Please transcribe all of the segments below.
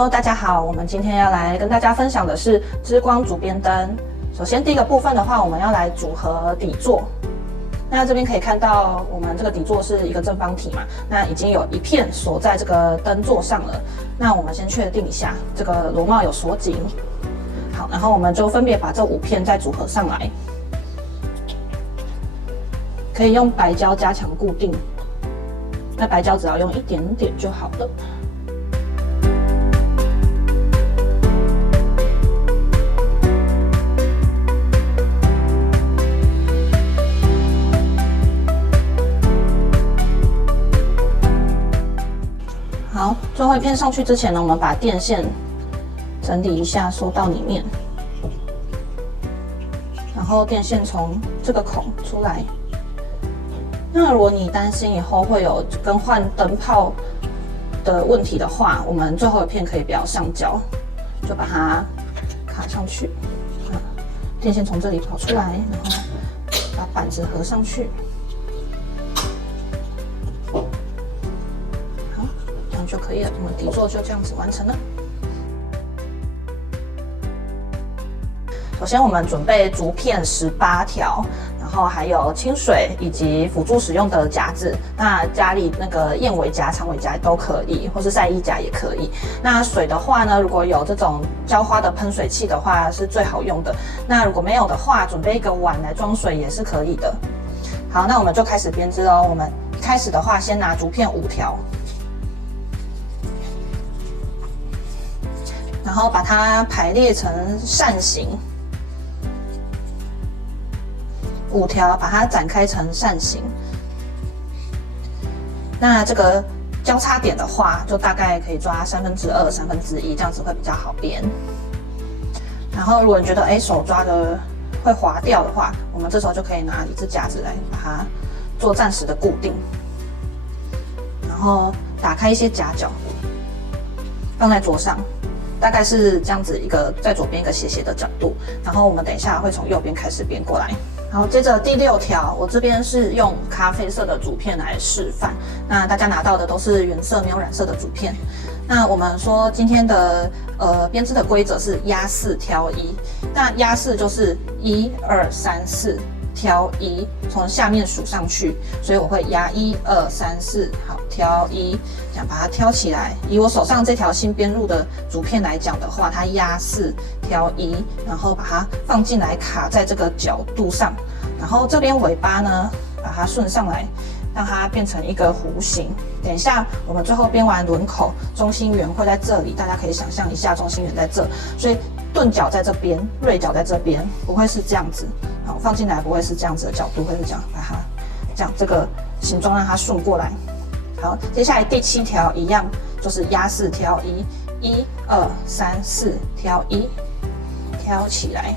Hello， 大家好，我们今天要来跟大家分享的是织光主边灯。首先第一个部分的话，我们要来组合底座。那这边可以看到，我们这个底座是一个正方体嘛，那已经有一片锁在这个灯座上了。那我们先确定一下，这个螺帽有锁紧。好，然后我们就分别把这5片再组合上来，可以用白胶加强固定。那白胶只要用一点点就好了。好，最后一片上去之前呢，我们把电线整理一下，收到里面，然后电线从这个孔出来。那如果你担心以后会有更换灯泡的问题的话，我们最后一片可以不要上胶，就把它卡上去。电线从这里跑出来，然后把板子合上去。就可以了，我们底座就这样子完成了。首先，我们准备竹片18条，然后还有清水以及辅助使用的夹子。那家里那个燕尾夹、长尾夹都可以，或是晒衣夹也可以。那水的话呢，如果有这种浇花的喷水器的话，是最好用的。那如果没有的话，准备一个碗来装水也是可以的。好，那我们就开始编织哦。我们一开始的话，先拿竹片5条。然后把它排列成扇形，5条把它展开成扇形。那这个交叉点的话，就大概可以抓2/3、1/3，这样子会比较好编。然后如果你觉得手抓的会滑掉的话，我们这时候就可以拿一支夹子来把它做暂时的固定。然后打开一些夹角，放在桌上。大概是这样子一个在左边一个斜斜的角度，然后我们等一下会从右边开始编过来。好，接着第6条，我这边是用咖啡色的竹片来示范。那大家拿到的都是原色没有染色的竹片。那我们说今天的编织的规则是压4挑1，那压4就是1、2、3、4。挑1，从下面数上去，所以我会压1、2、3、4，好，挑1，这样把它挑起来。以我手上这条新编入的竹片来讲的话，它压4，挑1，然后把它放进来，卡在这个角度上，然后这边尾巴呢，把它顺上来，让它变成一个弧形。等一下我们最后编完轮口，中心圆会在这里，大家可以想象一下，中心圆在这，所以钝角在这边，锐角在这边，不会是这样子。好，放进来不会是这样子的角度，会是这样，把它这样这个形状让它顺过来。好，接下来第7条一样，就是压4挑1，1、2、3、4，挑1，挑起来，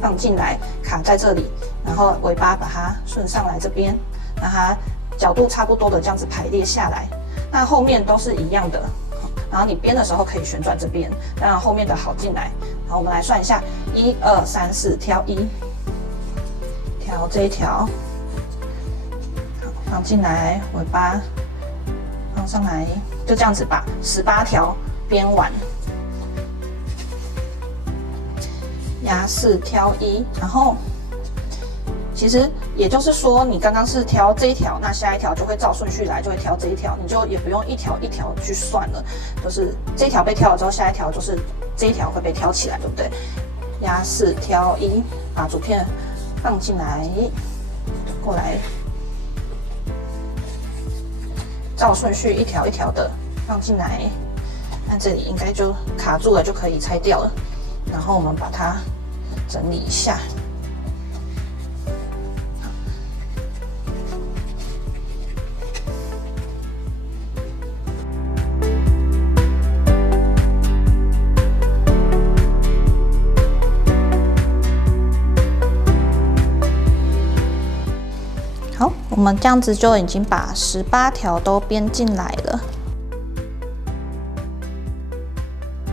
放进来，卡在这里，然后尾巴把它顺上来这边，让它角度差不多的这样子排列下来。那后面都是一样的。然后你编的时候可以旋转这边，让后面的好进来。好，我们来算一下，1、2、3、4，挑1，挑这一条，好，放进来，尾巴放上来，就这样子把18条编完。压4挑1，然后其实也就是说，你刚刚是挑这一条，那下一条就会照顺序来，就会挑这一条，你就也不用一条一条去算了，就是这一条被挑了之后，下一条就是这一条会被挑起来，对不对？压4挑1，把竹片放进来，过来，照顺序一条一条的放进来，那这里应该就卡住了，就可以拆掉了。然后我们把它整理一下。好，我们这样子就已经把18条都编进来了。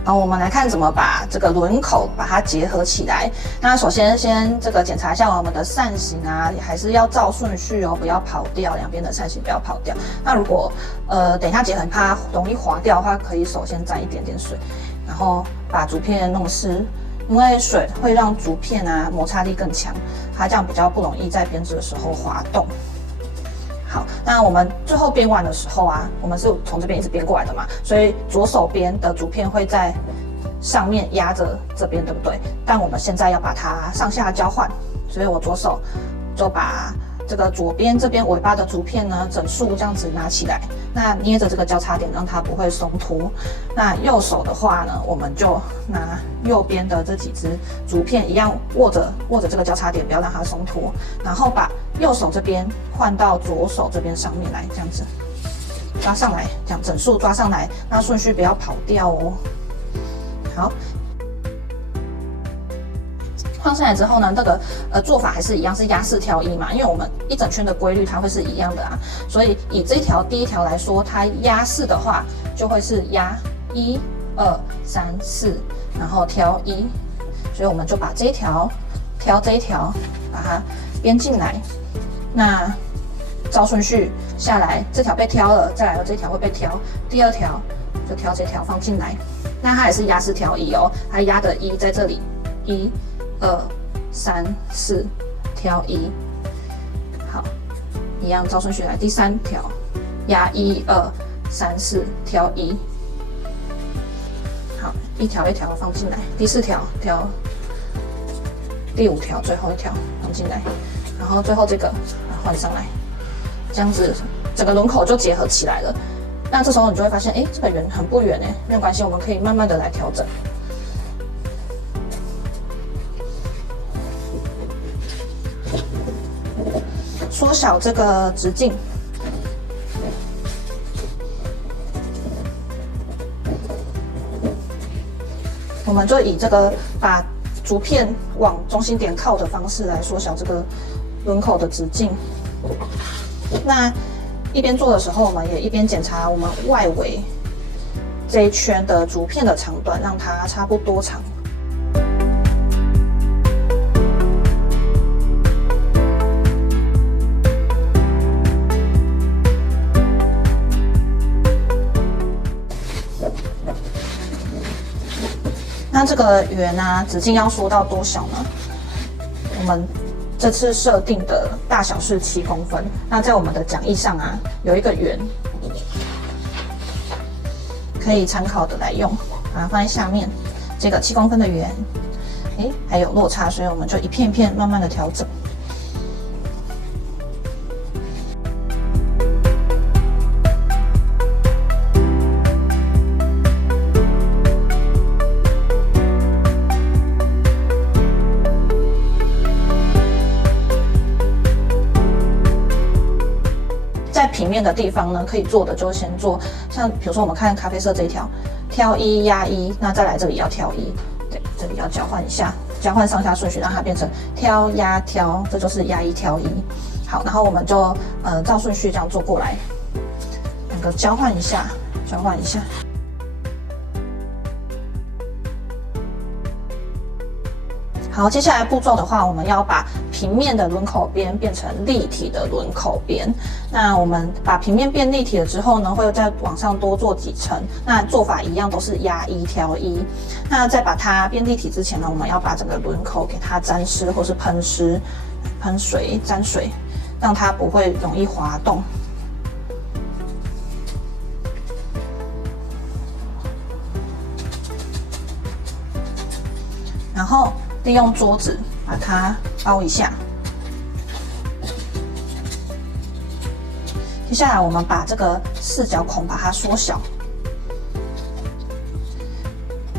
好，我们来看怎么把这个轮口把它结合起来。那首先先这个检查一下我们的扇形啊，还是要照顺序哦，不要跑掉，两边的扇形不要跑掉。那如果等一下结合怕容易滑掉的话，可以手先沾一点点水，然后把竹片弄湿，因为水会让竹片啊摩擦力更强，它这样比较不容易在编织的时候滑动。好，那我们最后编完的时候啊，我们是从这边一直编过来的嘛，所以左手边的竹片会在上面压着这边，对不对？但我们现在要把它上下交换，所以我左手就把这个左边这边尾巴的竹片呢，整束这样子拿起来，那捏着这个交叉点，让它不会松脱。那右手的话呢，我们就拿右边的这几只竹片一样握着这个交叉点，不要让它松脱，然后把右手这边换到左手这边上面来，这样子抓上来，这样整束抓上来，那顺序不要跑掉哦。好。放上来之后呢，这个做法还是一样，是压4挑1嘛，因为我们一整圈的规律它会是一样的啊，所以以这条第一条来说，它压4的话，就会是压1、2、3、4，然后挑1，所以我们就把这一条挑这一条，把它编进来。那照顺序下来，这条被挑了，再来的这条会被挑，第2条就挑这条放进来。那它也是压4挑1哦，它压的1在这里，1、2、3、4，挑1，好，一样照顺序来。第3条压1、2、3、4，挑1，好，一条一条放进来。第4条挑，第5条最后一条放进来，然后最后这个换上来，这样子整个轮口就结合起来了。那这时候你就会发现，哎，这个圆很不圆哎，没有关系，我们可以慢慢的来调整。缩小这个直径，我们就以这个把竹片往中心点靠的方式来缩小这个轮口的直径。那一边做的时候，我们也一边检查我们外围这一圈的竹片的长短，让它差不多长。那这个圆啊，直径要缩到多小呢？我们这次设定的大小是7公分。那在我们的讲义上啊，有一个圆，可以参考的来用，把它放在下面。这个7公分的圆，还有落差，所以我们就一片一片慢慢的调整。平面的地方呢，可以做的就是先做，像比如说我们看咖啡色这一条，挑1压1，那再来这里要挑1，对，这里要交换一下，交换上下顺序，让它变成挑压挑，这就是压1挑1。好，然后我们就照顺序这样做过来，两个交换一下，交换一下。好，接下来步骤的话，我们要把平面的轮口边变成立体的轮口边。那我们把平面变立体了之后呢，会再往上多做几层。那做法一样，都是压1挑1。那在把它变立体之前呢，我们要把整个轮口给它沾湿，或是喷湿、喷水、沾水，让它不会容易滑动。然后利用桌子把它包一下。接下来我们把这个四角孔把它缩小。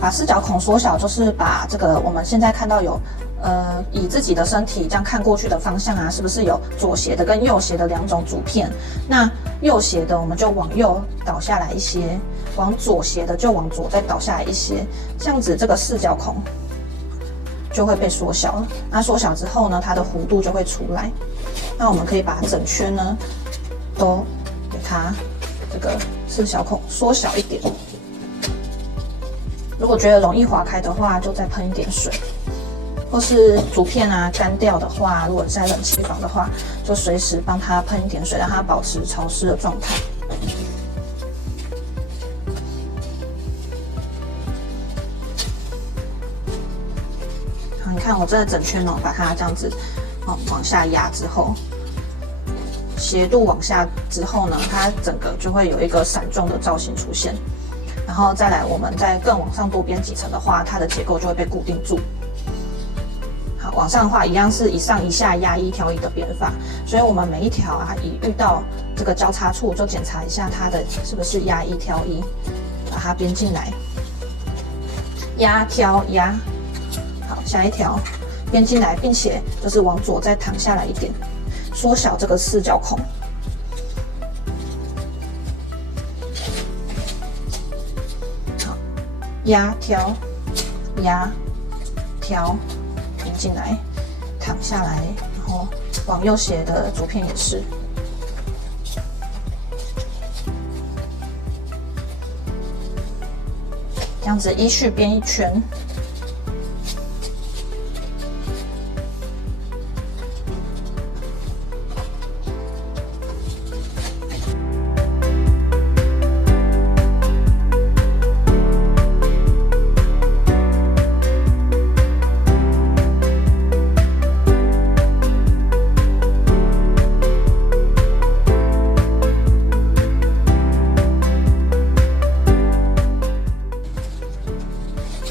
把四角孔缩小，就是把这个我们现在看到有以自己的身体这样看过去的方向啊，是不是有左斜的跟右斜的2种竹片？那右斜的我们就往右倒下来一些，往左斜的就往左再倒下来一些，这样子这个四角孔就会被缩小了。那缩小之后呢，它的弧度就会出来。那我们可以把整圈呢都给它这个四角孔缩小一点。如果觉得容易划开的话，就再喷一点水。或是竹片啊干掉的话，如果在冷气房的话，就随时帮它喷一点水，让它保持潮湿的状态。好，你看我这整圈哦，把它这样子往下压之后，斜度往下之后呢，它整个就会有一个伞状的造型出现。然后再来，我们再更往上多编几层的话，它的结构就会被固定住。好，往上的话一样是一上一下压一挑一的编法，所以我们每一条啊，一遇到这个交叉处就检查一下它的是不是压一挑一，把它编进来，压挑压。好，下一条编进来，并且就是往左再躺下来一点，缩小这个四角孔。好，压挑压挑。进来，躺下来，然后往右斜的竹片也是，这样子依序编一圈。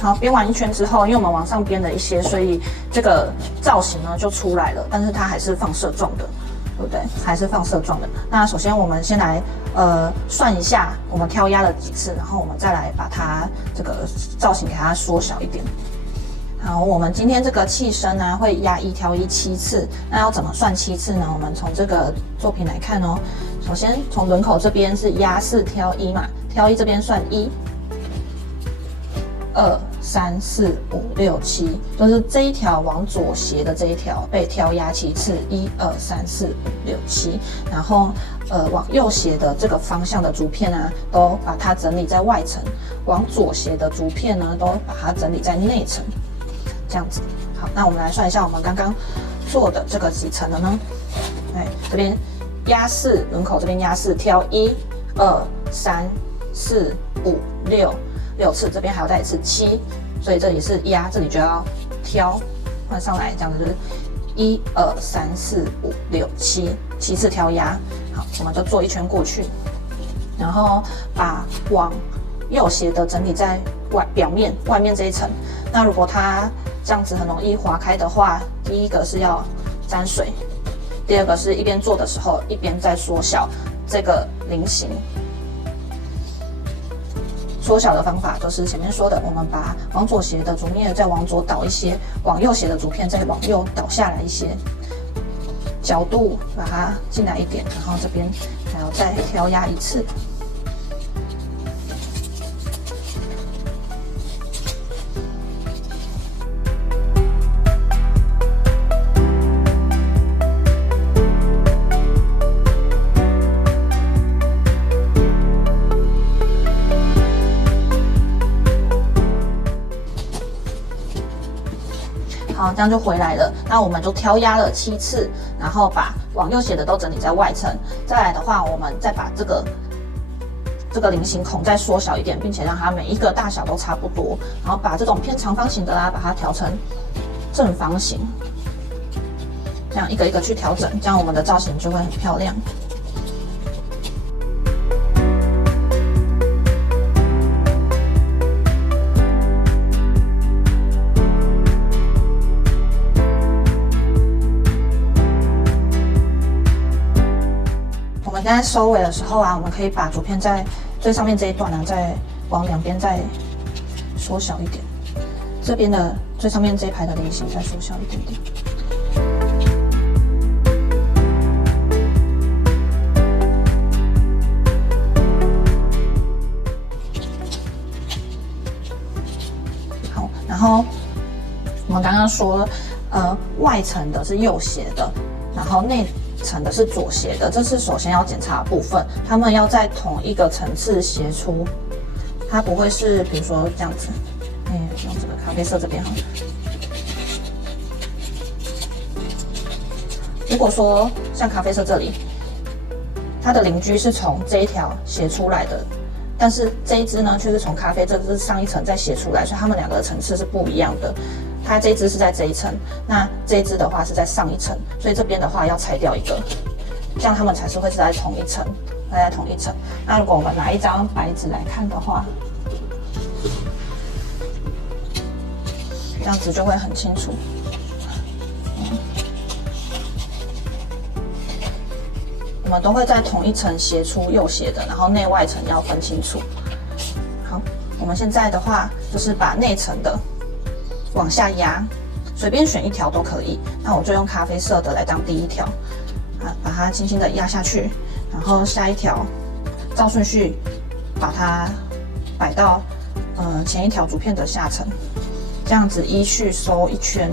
好，编完一圈之后，因为我们往上编了一些，所以这个造型呢就出来了，但是它还是放射状的，对不对？还是放射状的。那首先我们先来算一下，我们挑压了几次，然后我们再来把它这个造型给它缩小一点。好，我们今天这个气身呢会压一挑一7次，那要怎么算7次呢？我们从这个作品来看哦。首先从轮口这边是压4挑1嘛，挑1这边算1、2、3、4、5、6、7，就是这一条往左斜的这一条被挑压7次，1、2、3、4、5、6、7，然后往右斜的这个方向的竹片啊，都把它整理在外层；往左斜的竹片呢，都把它整理在内层，这样子。好，那我们来算一下我们刚刚做的这个几层了呢？哎，这边压4，轮口这边压4，挑1、2、3、4、5、6次，这边还要再一次7，所以这里是压，这里就要挑换上来，这样子就是1、2、3、4、5、6、7次挑压。好，我们就做一圈过去，然后把往右斜的整理在表面外面这一层。那如果它这样子很容易划开的话，第一个是要沾水，第二个是一边做的时候一边在缩小这个菱形。缩小的方法就是前面说的，我们把往左斜的竹面再往左倒一些，往右斜的竹片再往右倒下来一些，角度把它进来一点，然后这边还要再挑压一次。好，这样就回来了。那我们就挑压了7次，然后把往右斜的都整理在外层。再来的话，我们再把这个菱形孔再缩小一点，并且让它每一个大小都差不多。然后把这种偏长方形的啦，把它调成正方形，这样一个一个去调整，这样我们的造型就会很漂亮。现在收尾的时候啊，我们可以把竹片在最上面这一段呢，再往两边再缩小一点，这边的最上面这一排的菱形再缩小一点点。好，然后我们刚刚说，外层的是右斜的，然后内层的是左斜的，这是首先要检查的部分，它们要在同一个层次斜出，它不会是比如说这样子，用这个咖啡色这边好了。如果说像咖啡色这里，它的邻居是从这一条斜出来的，但是这一支呢却是从咖啡这支上一层再斜出来，所以它们两个的层次是不一样的。它这一支是在这一层，那这一支的话是在上一层，所以这边的话要拆掉一个，这样它们才是会是在同一层，在同一层。那如果我们拿一张白纸来看的话，这样子就会很清楚。我们都会在同一层斜出右斜的，然后内外层要分清楚。好，我们现在的话就是把内层的往下压，随便选一条都可以。那我就用咖啡色的来当第一条，把它轻轻的压下去，然后下一条照顺序把它摆到前一条竹片的下层，这样子依序收一圈。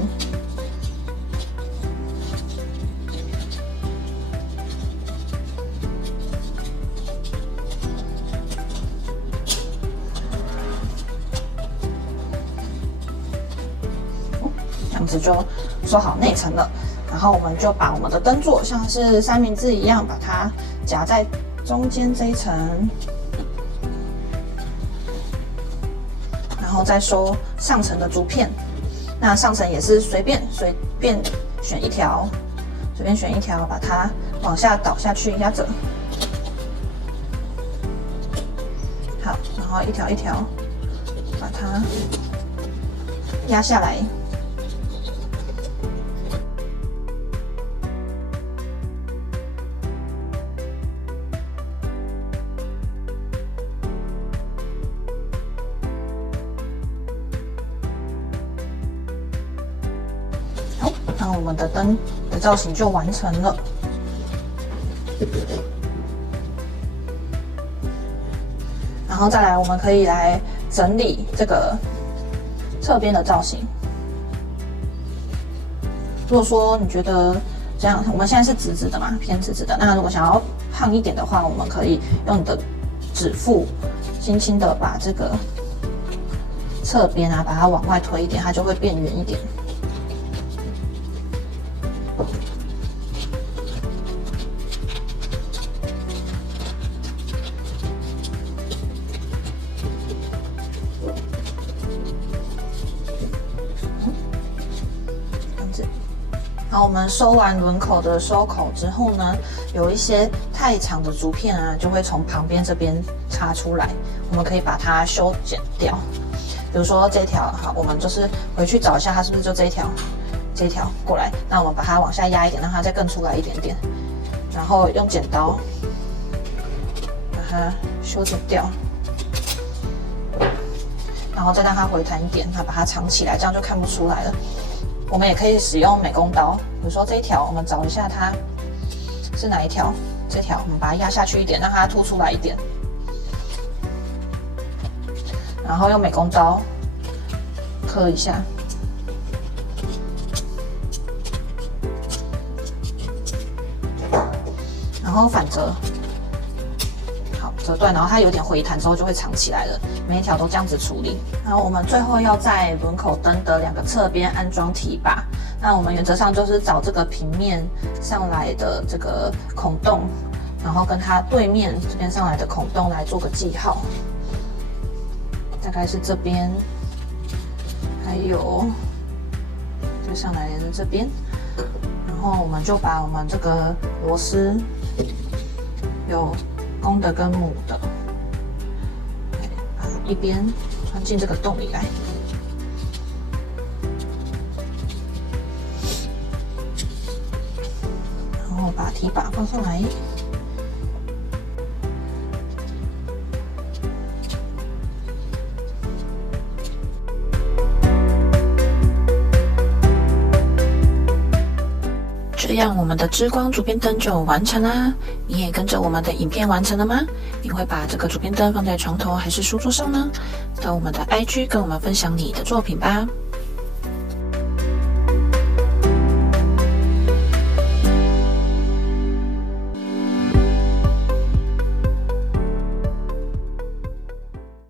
这样子就收好内层了，然后我们就把我们的灯座像是三明治一样，把它夹在中间这一层，然后再收上层的竹片。那上层也是随便选一条，把它往下倒下去压着。好，然后一条一条把它压下来。那我们的灯的造型就完成了。然后再来，我们可以来整理这个侧边的造型。如果说你觉得这样，我们现在是直直的嘛，偏直直的。那如果想要胖一点的话，我们可以用你的指腹轻轻的把这个侧边把它往外推一点，它就会变圆一点。好，我们收完轮口的收口之后呢，有一些太长的竹片就会从旁边这边插出来，我们可以把它修剪掉。比如说这条，好，我们就是回去找一下它是不是就这一条过来，那我们把它往下压一点，让它再更出来一点点，然后用剪刀把它修剪掉，然后再让它回弹一点，把它藏起来，这样就看不出来了。我们也可以使用美工刀，比如说这一条，我们找一下它是哪一条，这条我们把它压下去一点，让它凸出来一点，然后用美工刀刻一下，然后反折，好，折断，然后它有点回弹之后就会藏起来了。每一条都这样子处理。然后我们最后要在轮口灯的两个侧边安装提把。那我们原则上就是找这个平面上来的这个孔洞，然后跟它对面这边上来的孔洞来做个记号。大概是这边，还有就上来的这边。然后我们就把我们这个螺丝有公的跟母的，把一边穿进这个洞里来，然后把提把放上来。这样我们的织光竹片灯就完成啦！你也跟着我们的影片完成了吗？你会把这个竹片灯放在床头还是书桌上呢？到我们的 IG 跟我们分享你的作品吧。